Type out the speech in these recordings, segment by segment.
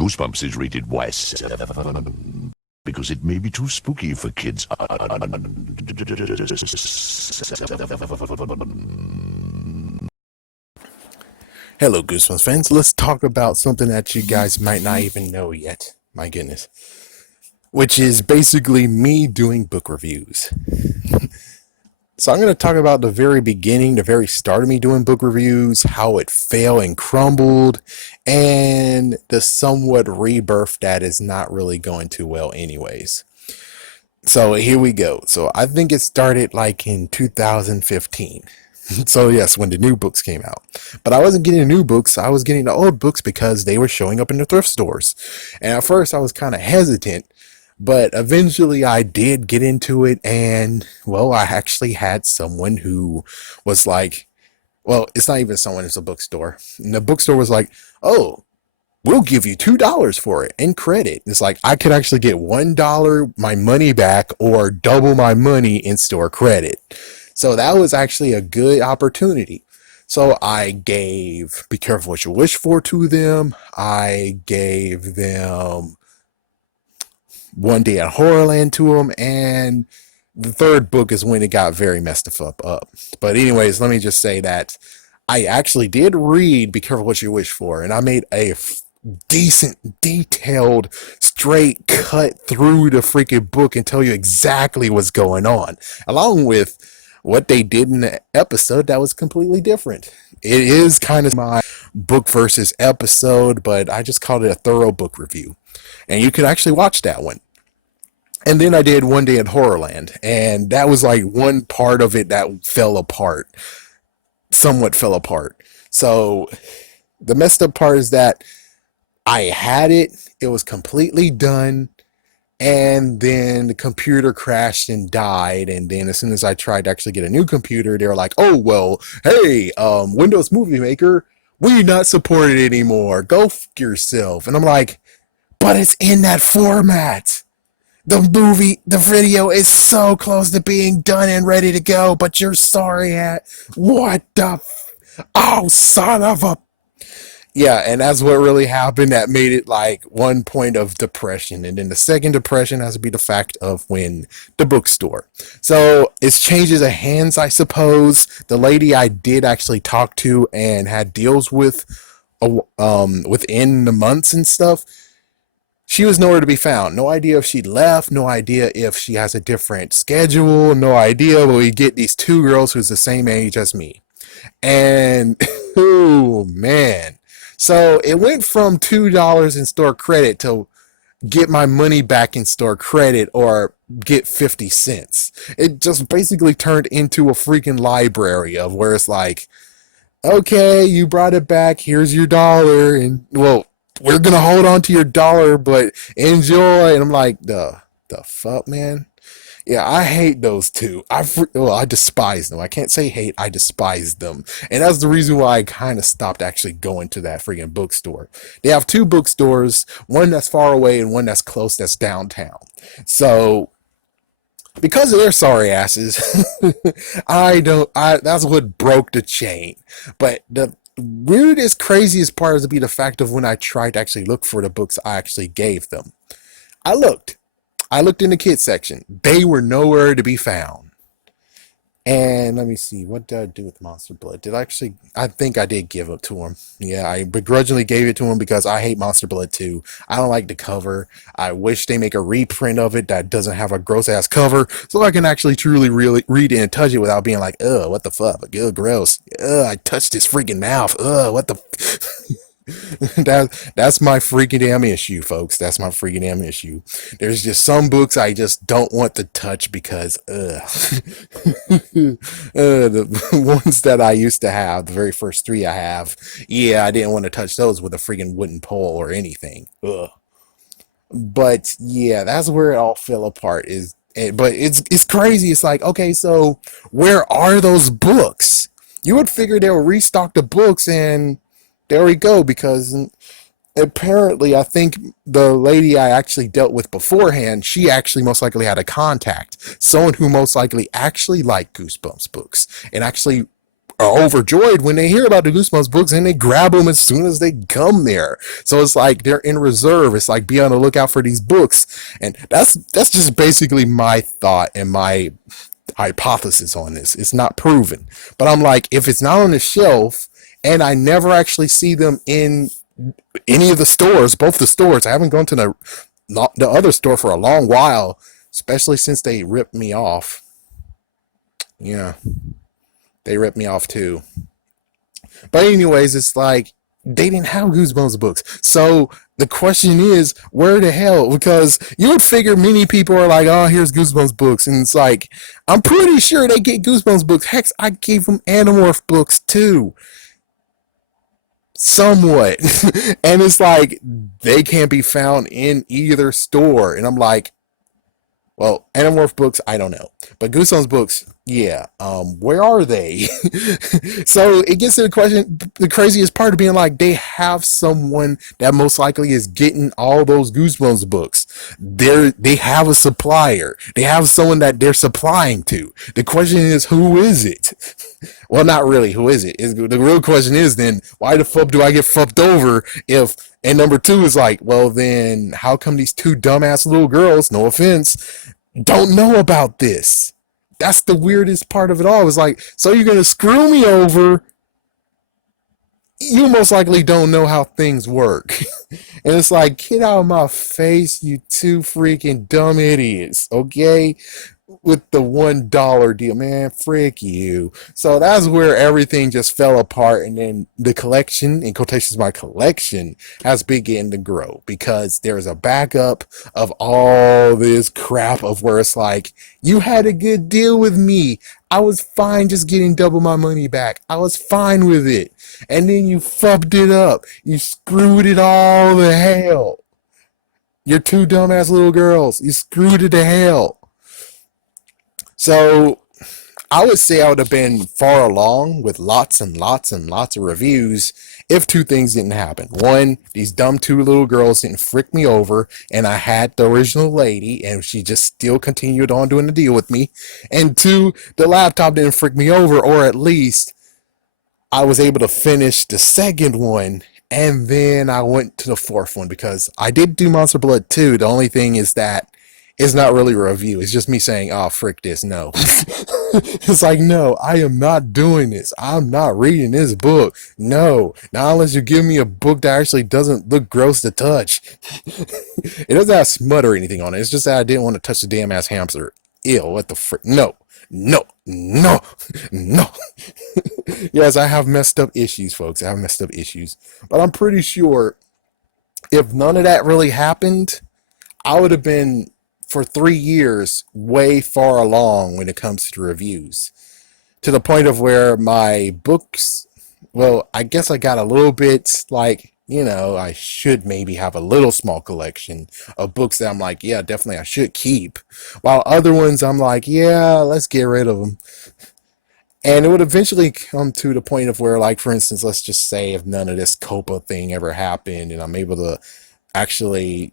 Goosebumps is rated Y7 because it may be too spooky for kids. Hello, Goosebumps fans. Let's talk about something that you guys might not even know yet. My goodness. Which is basically me doing book reviews. So I'm going to talk about the very beginning, the very start of me doing book reviews, how it fell and crumbled, and the somewhat rebirth that is not really going too well anyways. So here we go. So I think it started like in 2015. So yes, when the new books came out. But I wasn't getting the new books, I was getting the old books because they were showing up in the thrift stores. And at first I was kind of hesitant, but eventually I did get into it, and well, I actually had someone who was like, well, it's not even someone, it's a bookstore. And the bookstore was like, oh, we'll give you $2 for it in credit. It's like I could actually get $1 my money back or double my money in store credit. So that was actually a good opportunity. So I gave Be Careful What You Wish For to them. I gave them One Day at Horrorland to them. And the third book is when it got very messed up. But anyways, let me just say that I actually did read Be Careful What You Wish For. And I made a decent, detailed, straight cut through the freaking book and tell you exactly what's going on. Along with what they did in the episode that was completely different. It is kind of my book versus episode, but I just called it a thorough book review. And you can actually watch that one. And then I did One Day at Horrorland, and that was like one part of it that fell apart. Somewhat fell apart. So the messed up part is that I had it was completely done, and then the computer crashed and died. And then as soon as I tried to actually get a new computer, they were like, oh, well, hey, Windows Movie Maker, we not support it anymore. Go f yourself. And I'm like, but it's in that format. The video is so close to being done and ready to go, but you're sorry at what the oh, son of a. Yeah, and that's what really happened. That made it like one point of depression. And then the second depression has to be the fact of when the bookstore. So it's changes of hands, I suppose. The lady I did actually talk to and had deals with within the months and stuff, she was nowhere to be found. No idea if she left, no idea if she has a different schedule, no idea. But we get these two girls who's the same age as me. And, oh man. So it went from $2 in store credit to get my money back in store credit or get 50 cents. It just basically turned into a freaking library of where it's like, okay, you brought it back, here's your dollar, and well, we're gonna hold on to your dollar, but enjoy. And I'm like, the fuck, man. Yeah, I hate those two. I despise them. I can't say hate, I despise them. And that's the reason why I kind of stopped actually going to that freaking bookstore. They have two bookstores, one that's far away and one that's close, that's downtown. So because of their sorry asses, that's what broke the chain. But the weirdest, craziest part is to be the fact of when I tried to actually look for the books I actually gave them. I looked in the kids section. They were nowhere to be found. And let me see, what did I do with Monster Blood? I think I did give it to him. Yeah, I begrudgingly gave it to him because I hate Monster Blood too. I don't like the cover. I wish they make a reprint of it that doesn't have a gross ass cover so I can actually truly really read it and touch it without being like, ugh, what the fuck? Ugh, gross. Ugh, I touched his freaking mouth. Ugh, what the that's my freaking damn issue, folks. That's my freaking damn issue. There's just some books I just don't want to touch because the ones that I used to have, the very first three I have, yeah, I didn't want to touch those with a freaking wooden pole or anything. Ugh. But yeah, that's where it all fell apart. But it's crazy. It's like, okay, so where are those books? You would figure they'll restock the books, and there we go, because apparently I think the lady I actually dealt with beforehand, she actually most likely had a contact, someone who most likely actually liked Goosebumps books and actually are overjoyed when they hear about the Goosebumps books and they grab them as soon as they come there. So it's like they're in reserve. It's like be on the lookout for these books, and that's just basically my thought and my hypothesis on this. It's not proven, but I'm like, if it's not on the shelf and I never actually see them in any of the stores, both the stores, I haven't gone to the other store for a long while, especially since they ripped me off. Yeah, they ripped me off too. But anyways, it's like they didn't have Goosebumps books. So the question is, where the hell? Because you would figure many people are like, oh, here's Goosebumps books. And it's like, I'm pretty sure they get Goosebumps books. Heck, I gave them Animorph books too. Somewhat. And it's like, they can't be found in either store. And I'm like, well, Animorph books, I don't know. But Goosebumps books, yeah. Where are they? So it gets to the question, the craziest part of being like, they have someone that most likely is getting all those Goosebumps books. They have a supplier. They have someone that they're supplying to. The question is, who is it? Well, not really. Who is it? The real question is then, why the fuck do I get fucked over if, and number two is like, well then, how come these two dumbass little girls, no offense, don't know about this? That's the weirdest part of it all. It's like, so you're gonna screw me over. You most likely don't know how things work. And it's like, get out of my face, you two freaking dumb idiots, okay? With the $1 deal, man, frick you. So that's where everything just fell apart, and then the collection, in quotations, my collection has begun to grow because there's a backup of all this crap of where it's like, you had a good deal with me. I was fine just getting double my money back. I was fine with it. And then you fucked it up. You screwed it all to hell. You're two dumbass little girls. You screwed it to hell. So I would say I would have been far along with lots and lots and lots of reviews if two things didn't happen. One, these dumb two little girls didn't frick me over, and I had the original lady, and she just still continued on doing the deal with me. And two, the laptop didn't frick me over, or at least I was able to finish the second one, and then I went to the fourth one because I did do Monster Blood 2. The only thing is that it's not really a review. It's just me saying, oh, frick this. No. It's like, no, I am not doing this. I'm not reading this book. No. Not unless you give me a book that actually doesn't look gross to touch. It doesn't have smut or anything on it. It's just that I didn't want to touch the damn ass hamster. Ew, what the frick? No. No. No. No. Yes, I have messed up issues, folks. I have messed up issues. But I'm pretty sure if none of that really happened, I would have been, for 3 years, way far along when it comes to reviews. To the point of where my books, well, I guess I got a little bit like, I should maybe have a little small collection of books that I'm like, yeah, definitely I should keep. While other ones I'm like, yeah, let's get rid of them. And it would eventually come to the point of where, like, for instance, let's just say if none of this COPA thing ever happened and I'm able to actually,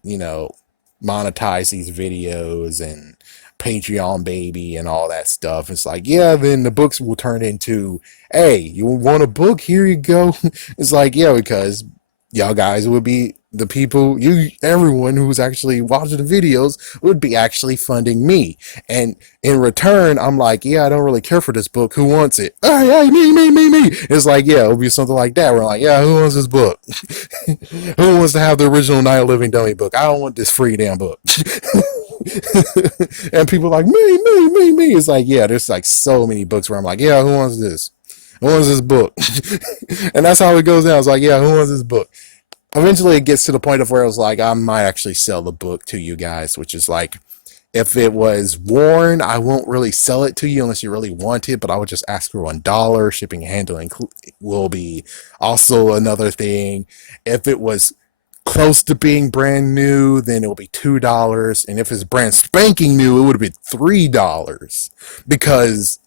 monetize these videos and Patreon baby and all that stuff. It's like, yeah, then the books will turn into, hey, you want a book? Here you go. It's like, yeah, because y'all guys would be the people, everyone who's actually watching the videos would be actually funding me. And in return, I'm like, yeah, I don't really care for this book. Who wants it? Hey, me. It's like, yeah, it'll be something like that. We're like, yeah, who wants this book? Who wants to have the original Night of Living Dummy book? I don't want this free damn book. And people are like, me. It's like, yeah, there's like so many books where I'm like, yeah, who wants this? Who wants this book? And that's how it goes down. It's like, yeah, who wants this book? Eventually it gets to the point of where I was like, I might actually sell the book to you guys, which is like, if it was worn, I won't really sell it to you unless you really want it, but I would just ask for $1. Shipping and handling will be also another thing. If it was close to being brand new, then it will be $2. And if it's brand spanking new, it would have been $3. Because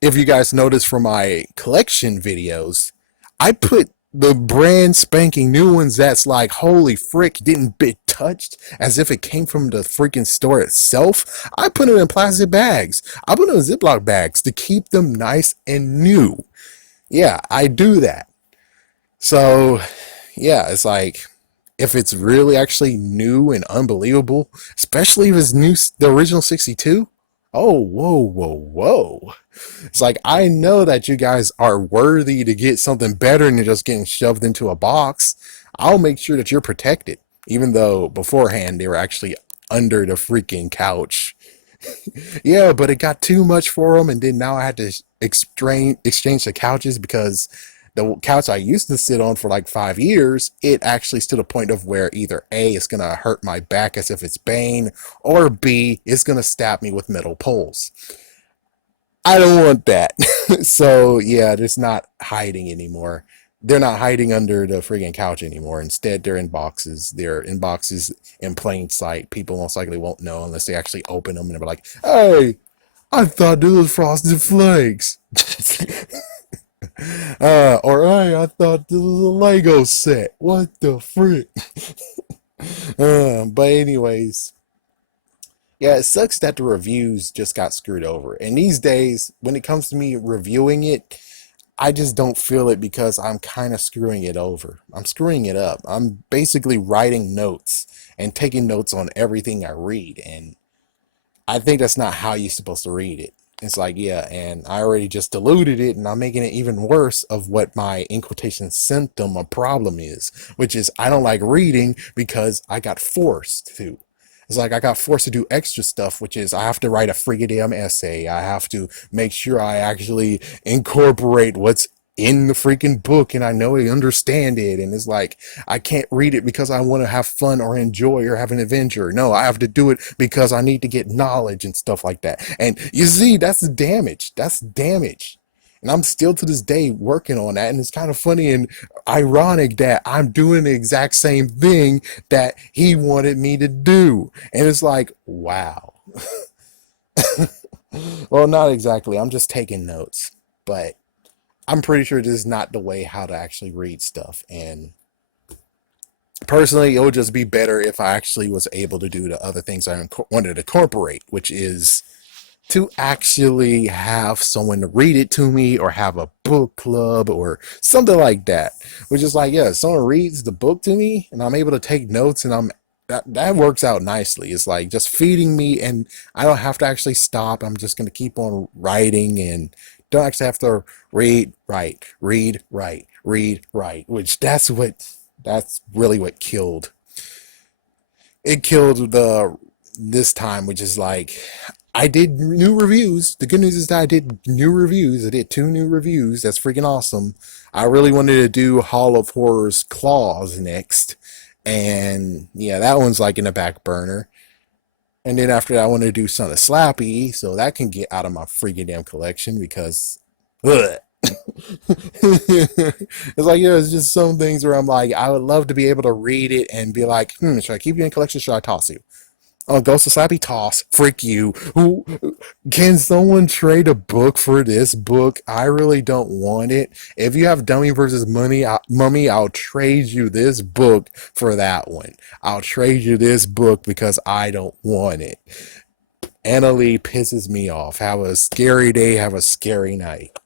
if you guys notice from my collection videos, I put the brand spanking new ones that's like, holy frick, didn't touched as if it came from the freaking store itself, I put them in plastic bags. I put them in Ziploc bags to keep them nice and new. Yeah, I do that. So, yeah, it's like if it's really actually new and unbelievable, especially if it's new, the original 62. Oh, whoa, whoa, whoa. It's like, I know that you guys are worthy to get something better than just getting shoved into a box. I'll make sure that you're protected, even though beforehand they were actually under the freaking couch. Yeah, but it got too much for them, and then now I had to exchange the couches because the couch I used to sit on for like 5 years, it actually is to the point of where either A, it's gonna hurt my back as if it's Bane, or B, it's gonna stab me with metal poles. I don't want that. So yeah, there's not hiding anymore. They're not hiding under the friggin' couch anymore. Instead, they're in boxes. They're in boxes in plain sight. People most likely won't know unless they actually open them and they're like, "Hey, I thought this was Frosted Flakes." Or hey, I thought this was a Lego set. What the frick? But anyways, yeah, it sucks that the reviews just got screwed over. And these days, when it comes to me reviewing it, I just don't feel it because I'm kind of screwing it over. I'm screwing it up. I'm basically writing notes and taking notes on everything I read. And I think that's not how you're supposed to read it. It's like, yeah, and I already just diluted it and I'm making it even worse of what my in quotation symptom or problem is, which is I don't like reading because I got forced to. It's like I got forced to do extra stuff, which is I have to write a friggin' damn essay. I have to make sure I actually incorporate what's in the freaking book and I know I understand it. And it's like I can't read it because I want to have fun or enjoy or have an adventure. No, I have to do it because I need to get knowledge and stuff like that. And you see, that's the damage. That's damage. And I'm still to this day working on that. And it's kind of funny and ironic that I'm doing the exact same thing that he wanted me to do. And it's like, wow. Well, not exactly. I'm just taking notes. But I'm pretty sure this is not the way how to actually read stuff. And personally, it would just be better if I actually was able to do the other things I wanted to incorporate, which is to actually have someone to read it to me or have a book club or something like that. Which is like, yeah, someone reads the book to me and I'm able to take notes and that works out nicely. It's like just feeding me and I don't have to actually stop. I'm just going to keep on writing and don't actually have to read, write, read, write, read, write, which that's really what killed. It killed the this time, which is like I did new reviews. The good news is that I did new reviews. I did 2 new reviews. That's freaking awesome. I really wanted to do Hall of Horrors Claws next. And yeah, that one's like in the back burner. And then after that, I wanted to do something slappy so that can get out of my freaking damn collection because ugh. It's like, yeah, it's just some things where I'm like, I would love to be able to read it and be like, should I keep you in collection? Should I toss you? Oh, Ghost of Slappy toss. Frick you. Who can someone trade a book for this book? I really don't want it. If you have Dummy versus Mummy, I'll trade you this book for that one. I'll trade you this book because I don't want it. Anna Lee pisses me off. Have a scary day. Have a scary night.